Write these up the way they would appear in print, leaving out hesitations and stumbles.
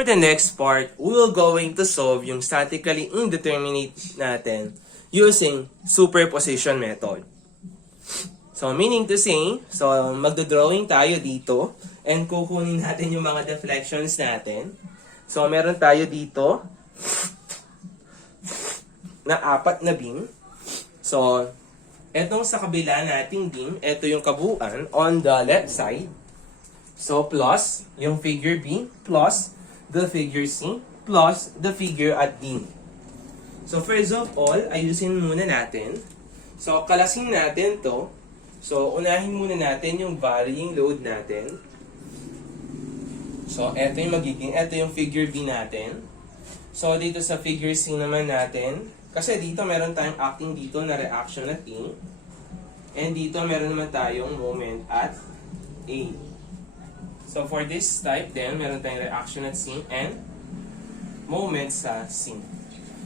for the next part, we will going to solve yung statically indeterminate natin using superposition method. So, meaning to say, magdodrawing tayo dito and kukunin natin yung mga deflections natin. So, meron tayo dito na 4 na beam. So, etong sa kabila nating beam, ito yung kabuuan on the left side. So, plus yung figure B, plus the figure C, plus the figure at D. So, first of all, ayusin muna natin. So, kalasin natin to. So, unahin muna natin yung varying load natin. So, ito yung figure B natin. So, dito sa figure C naman natin, kasi dito meron tayong acting dito na reaction at A. And dito meron naman tayong moment at A. So, for this type then, meron tayong reaction at C and moment sa C.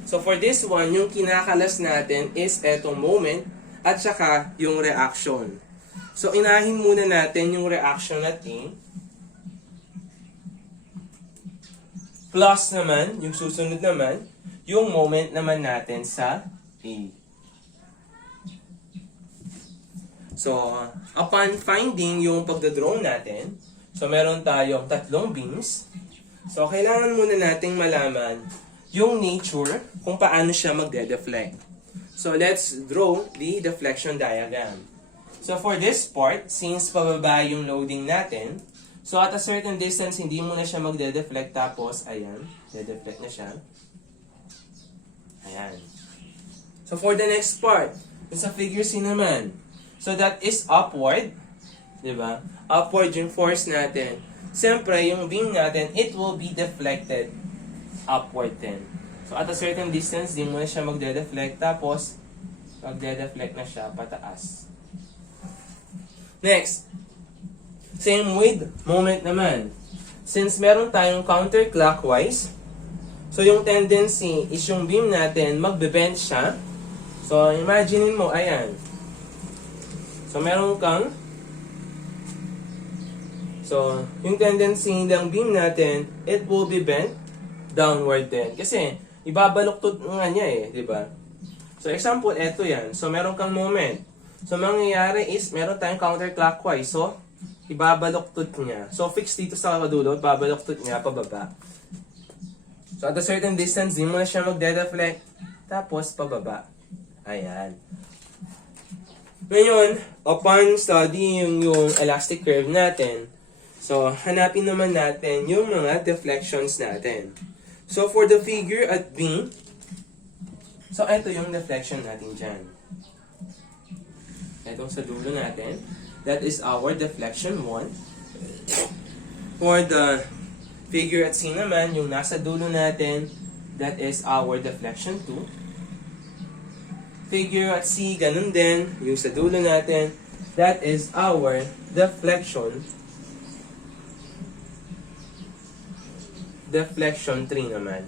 So, for this one, yung kinakalas natin is etong moment at saka yung reaction. So, inahin muna natin yung reaction at A. Plus naman, yung susunod naman, yung moment naman natin sa A. So, upon finding yung pagdadraw natin, so meron tayong 3 beams. So, kailangan muna nating malaman yung nature kung paano siya magde-deflect. So, let's draw the deflection diagram. So, for this part, since pababa yung loading natin, so at a certain distance, hindi muna siya magde-deflect. Tapos, ayan, de-deflect na siya. Ayan. So, for the next part, sa figure C naman, so that is upward. Diba? Upward yung force natin. Siyempre, yung beam natin, it will be deflected upward din. So, at a certain distance, di muna siya magde-deflect. Tapos, magde-deflect na siya pataas. Next. Same with moment naman. Since meron tayong counterclockwise, so yung tendency is yung beam natin, magbe-bend siya. So, imaginein mo, ayan. So, meron kang yung tendency ng beam natin, it will be bent downward din. Kasi, ibabaluktot nga niya eh, di ba? So, example, eto yan. So, meron kang moment. So, mangyayari is, meron tayong counterclockwise. So, ibabaluktot niya. So, fixed dito sa kadulot, babaluktot niya pababa. So, at a certain distance, di mo na siya magde-deflect. Tapos, pababa. Ayan. Ngayon, upon studying yung elastic curve natin, so, hanapin naman natin yung mga deflections natin. So, for the figure at B, so, ito yung deflection natin dyan. Itong sa dulo natin, that is our deflection 1. For the figure at C naman, yung nasa dulo natin, that is our deflection 2. Figure at C, ganun din, yung sa dulo natin, that is our deflection 3 naman.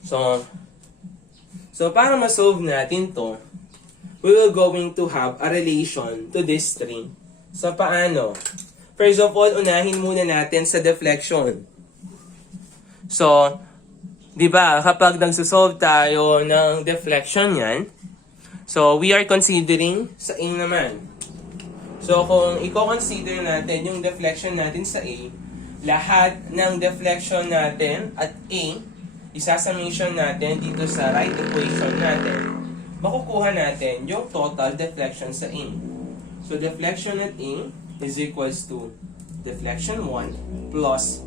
So para ma-solve natin to, we will going to have a relation to this 3. So paano? First of all, unahin muna natin sa deflection. So, di ba, kapag nagsosolve tayo ng deflection yan, so we are considering sa A naman. So, kung i-consider natin yung deflection natin sa A, lahat ng deflection natin at A, isasummation natin dito sa right equation natin, makukuha natin yung total deflection sa A. So, deflection at A is equals to deflection 1 plus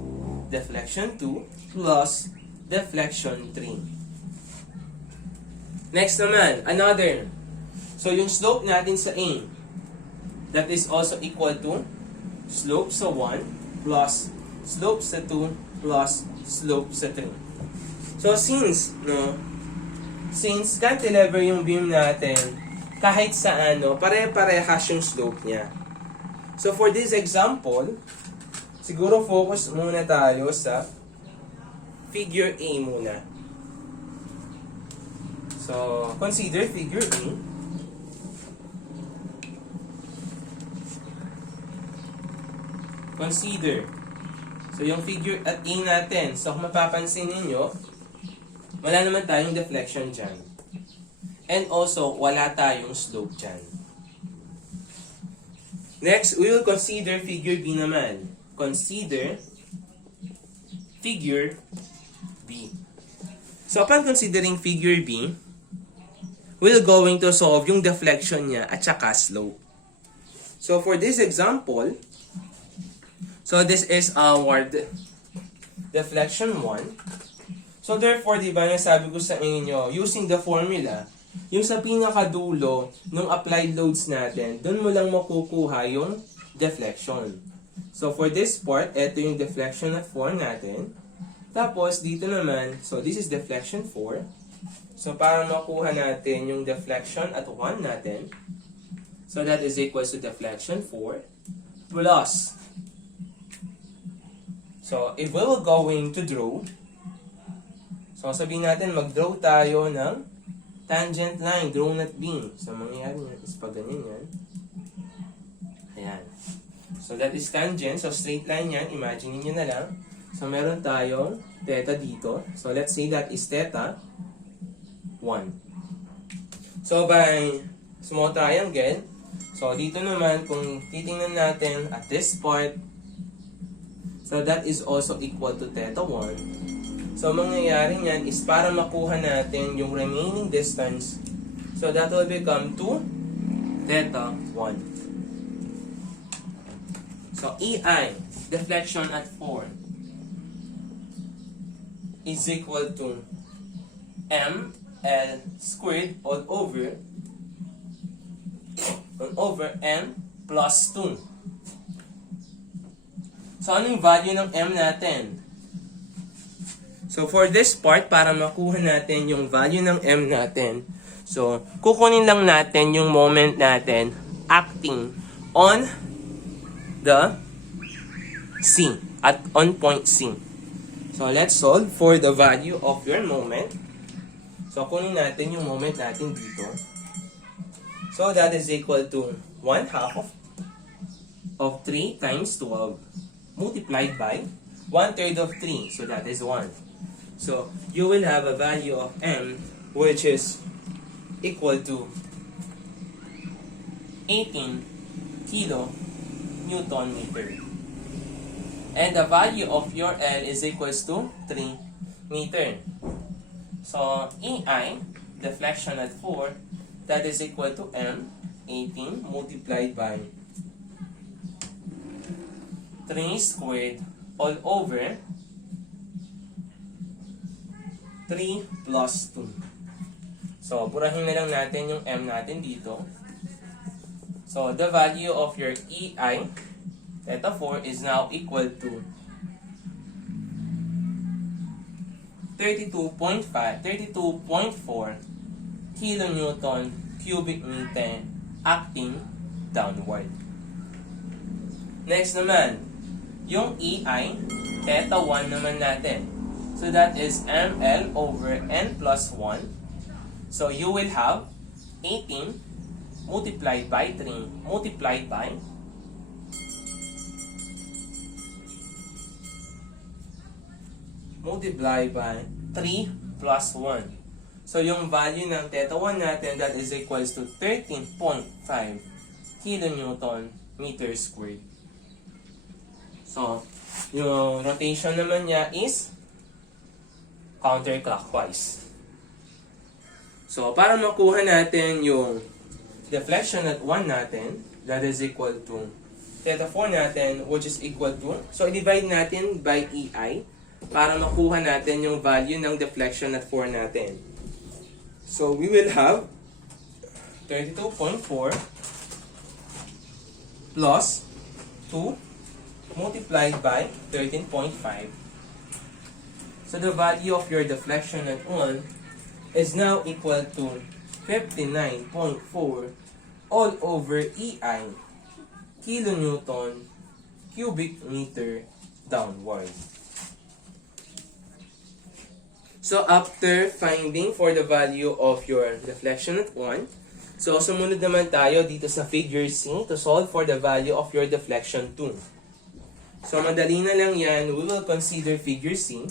deflection 2 plus deflection 3. Next naman, another. So, yung slope natin sa A, that is also equal to slope sa 1 plus slope sa 2 plus slope sa 3. So, since cantilever yung beam natin, kahit sa pare-parehas yung slope niya. So, for this example, siguro focus muna tayo sa figure A muna. So, consider figure A. consider. So, yung figure at A natin. So, kung mapapansin ninyo, wala naman tayong deflection dyan. And also, wala tayong slope dyan. Next, we will consider figure B naman. Consider figure B. So, upon considering figure B, we're going to solve yung deflection niya at saka slope. So, for this example, so this is our deflection 1. So, therefore, di ba, nasabi ko sa inyo, using the formula, yung sa pinakadulo ng applied loads natin, doon mo lang makukuha yung deflection. So, for this part, ito yung deflection at 4 natin. Tapos, dito naman, so this is deflection 4. So, para makuha natin yung deflection at 1 natin, so that is equals to deflection 4 plus. So, if we were going to draw, so sabihin natin, mag-draw tayo ng tangent line, draw not beam. So, mangyayari nyo is pag ganyan yan. Ayan. So, that is tangent. So, straight line yan. Imagine nyo na lang. So, meron tayong theta dito. So, let's say that is theta 1. So, by small triangle, so, dito naman, kung titingnan natin at this part, so, that is also equal to theta 1. So, mangyayari niyan is para makuha natin yung remaining distance. So, that will become 2 theta 1. So, EI, deflection at 4, is equal to ML squared all over M plus 2. So, ano yung value ng M natin? So, for this part, para makuha natin yung value ng M natin, so, kukunin lang natin yung moment natin acting on the C, at on point C. So, let's solve for the value of your moment. So, kunin natin yung moment natin dito. So, that is equal to 1/2 of 3 times 12 multiplied by 1/3 of 3. So, that is 1. So, you will have a value of M which is equal to 18 kilonewton meter. And the value of your L is equals to 3 meter. So, EI, deflection at 4, that is equal to M, 18 multiplied by 3 squared all over 3 plus 2. So, burahin na lang natin yung M natin dito. So, the value of your EI, theta 4, is now equal to 32.4 kilonewton cubic meter acting downward. Next naman, yung EI, theta 1 naman natin. So that is ML over N plus 1. So you will have 18 multiplied by 3 multiplied by 3 plus 1. So yung value ng theta 1 natin, that is equals to 13.5 kilonewton meter squared. So yung rotation naman niya is counterclockwise. So, para makuha natin yung deflection at 1 natin, that is equal to theta 4 natin, which is equal to, so i-divide natin by EI para makuha natin yung value ng deflection at 4 natin. So, we will have 32.4 plus 2 multiplied by 13.5. So, the value of your deflection at 1 is now equal to 59.4 all over EI kilonewton cubic meter downward. So, after finding for the value of your deflection at 1, so sumunod naman tayo dito sa figure C to solve for the value of your deflection 2. So, madali na lang yan. We will consider figure C.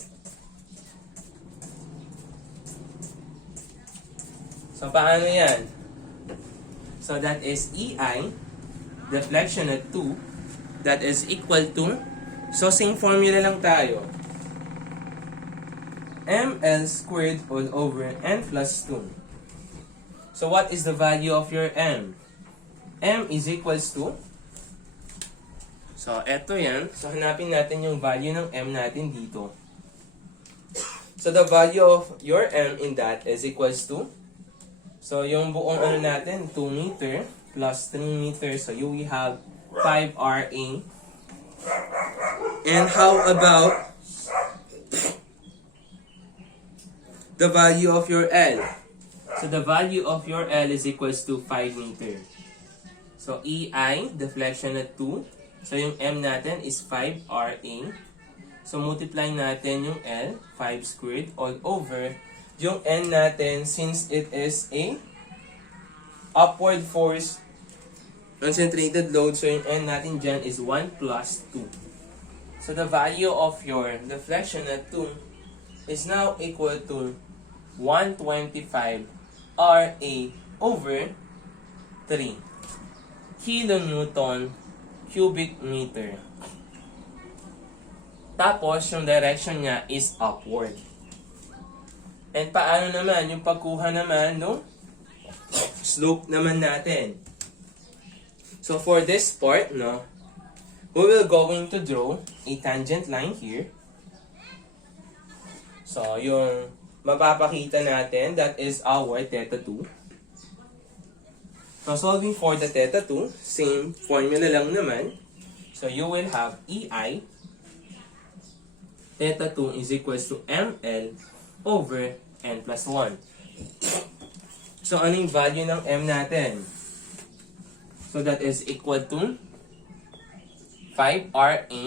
So, paano yan? So, that is EI, deflection at 2, that is equal to, so same formula lang tayo. ML squared all over N plus 2. So, what is the value of your M? M is equals to, so, eto yan. So, hanapin natin yung value ng M natin dito. So, the value of your M in that is equals to, so, yung buong ano natin, 2 meter plus 3 meter. So, you will have 5 RA. And how about the value of your L? So, the value of your L is equals to 5 meter. So, EI, deflection at 2. So, yung M natin is 5 RA. So, multiply natin yung L, 5 squared, all over yung N natin, since it is a upward force concentrated load. So, yung N natin dyan is 1 plus 2. So, the value of your deflection at 2 is now equal to 125 RA over 3 kilonewton cubic meter. Tapos, yung direction niya is upward. And paano naman yung pagkuha naman no slope naman natin? So, for this part, no, we will going to draw a tangent line here. So, yung mapapakita natin, that is our theta 2. So, solving for the theta 2, same formula lang naman. So, you will have EI, theta 2 is equals to ML over N plus 1. So, ano yung value ng M natin? So, that is equal to 5 RA.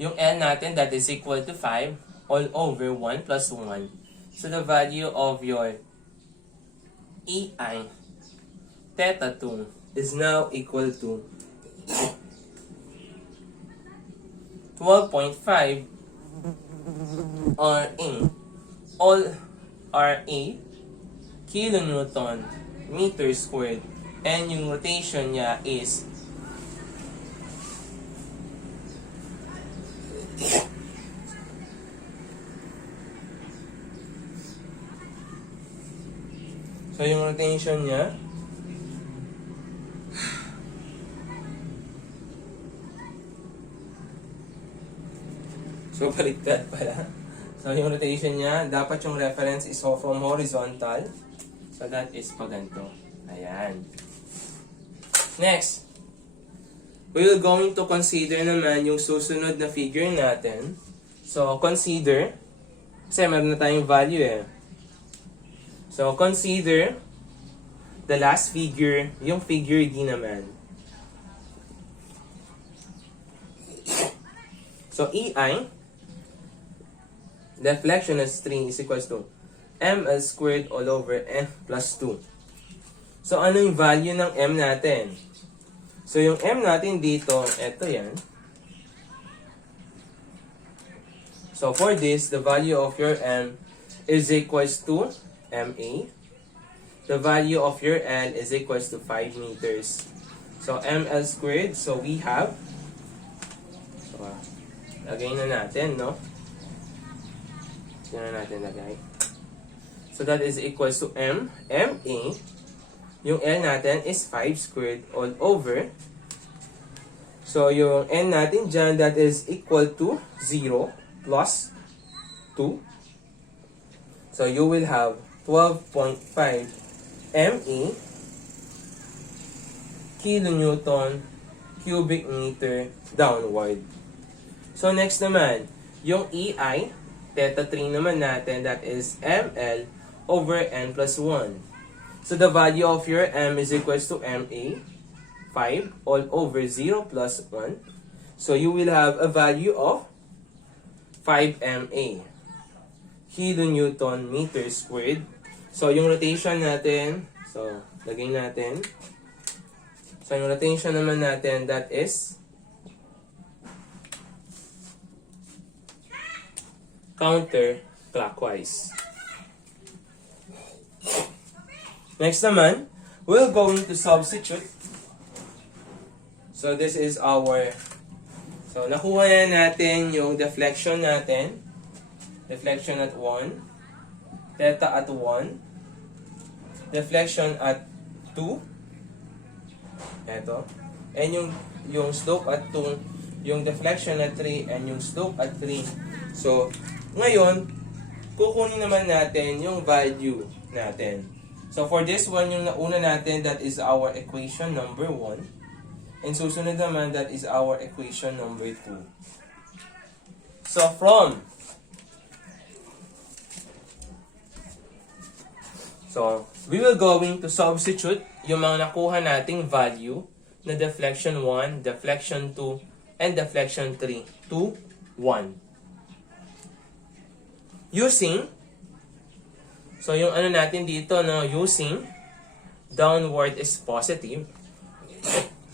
Yung N natin, that is equal to 5 all over 1 plus 1. So, the value of your EI, theta 2, is now equal to 12.5 RA, all RA, kilonewton meter squared, and yung rotation niya is so yung rotation niya so baliktad pala. So yung rotation niya, dapat yung reference is from horizontal. So that is pa ganito. Ayan. Next, we will going to consider naman yung susunod na figure natin. So consider, kasi meron na tayong value eh. So consider the last figure, yung figure D naman. So EI, deflection of string is equals to ML squared all over N plus 2. So, ano yung value ng M natin? So, yung M natin dito, eto yan. So, for this, the value of your M is equals to MA. The value of your L is equals to 5 meters. So, ML squared, so we have, so, lagay na natin, no? Yan na natin lagay. So, that is equals to MA. Yung L natin is 5 squared all over. So, yung N natin dyan, that is equal to 0 plus 2. So, you will have 12.5 MA kilonewton cubic meter downward. So, next naman, yung EI, theta 3 naman natin, that is ML over N plus 1. So, the value of your M is equals to MA, 5 all over 0 plus 1. So, you will have a value of 5 MA, kilonewton meter squared. So, yung rotation natin, so, lagay natin. So, yung rotation naman natin, that is counterclockwise. Next naman, we're going to substitute. So this is our, so nakuha na natin yung deflection natin. Deflection at 1. Theta at 1. Deflection at 2. Eto. And yung slope at 2. Yung deflection at 3. And yung slope at 3. So, ngayon, kukunin naman natin yung value natin. So, for this one, yung nauna natin, that is our equation number 1. And susunod naman, that is our equation number 2. So, we will going to substitute yung mga nakuha nating value na deflection 1, deflection 2, and deflection 3 to 1. Using, so yung ano natin dito, no, using downward is positive.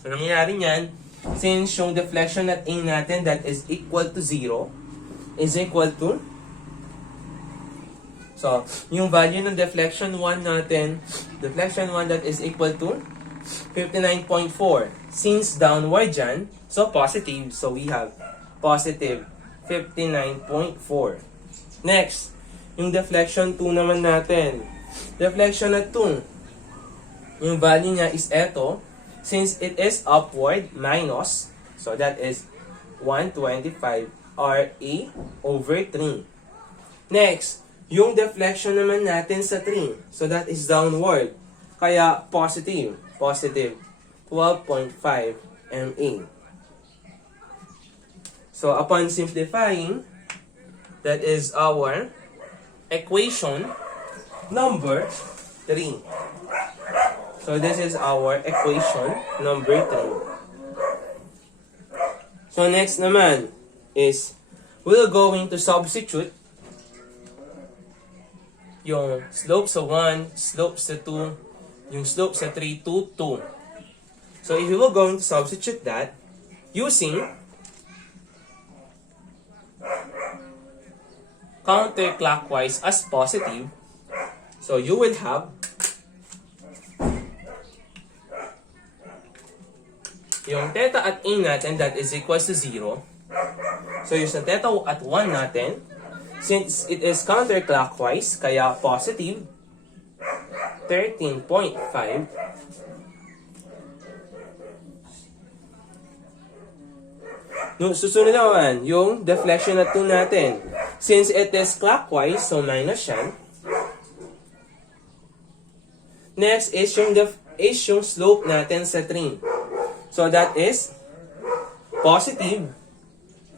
So nangyayari niyan, since yung deflection at A natin that is equal to 0 is equal to, so yung value ng deflection 1 natin, deflection 1 that is equal to 59.4. Since downward dyan, so positive, so we have positive 59.4. Next, yung deflection 2 naman natin. Deflection at 2. Yung value niya is eto. Since it is upward, minus. So that is 125 RA over 3. Next, yung deflection naman natin sa 3. So that is downward. Kaya positive. Positive 12.5 MA. So upon simplifying, that is our equation number 3. So this is our equation number 3. So next naman is we're going to substitute yung slope sa 1, slope sa 2, yung slope sa 3 to 2. So if we were going to substitute that using counterclockwise as positive, so you will have yung theta at A natin that is equals to 0. So yung sa theta at 1 natin, since it is counterclockwise, kaya positive 13.5. No, susunod naman, yung deflection at 2 natin. Since it is clockwise, so minus yan. Next is yung slope natin sa 3. So that is positive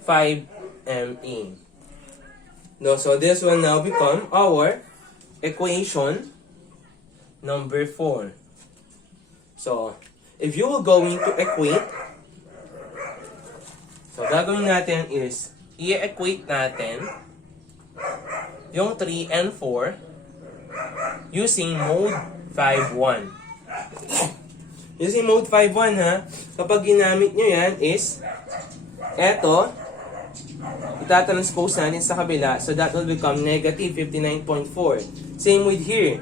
5 ME. No, so this will now become our equation number 4. So, if you were going to equate, so gagawin natin is, i-equate natin yung 3 and 4 using mode 5.1. Using mode 5.1 ha, kapag ginamit nyo yan is, eto, itatranspose natin sa kabila, so that will become negative 59.4. Same with here.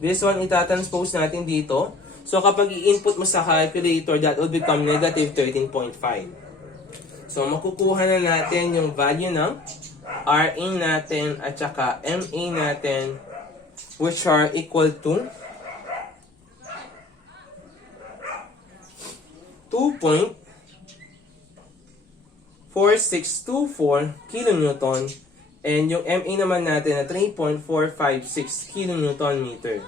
This one, itatranspose natin dito. So, kapag i-input mo sa calculator, that will become negative 13.5. So, makukuha na natin yung value ng RA natin at saka MA natin, which are equal to 2.4624 kilonewton, and yung MA naman natin na 3.456 kilonewton meter.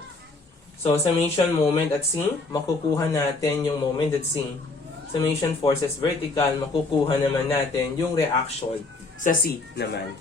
So, summation moment at C, makukuha natin yung moment at C. Summation forces vertical, makukuha naman natin yung reaction sa C naman.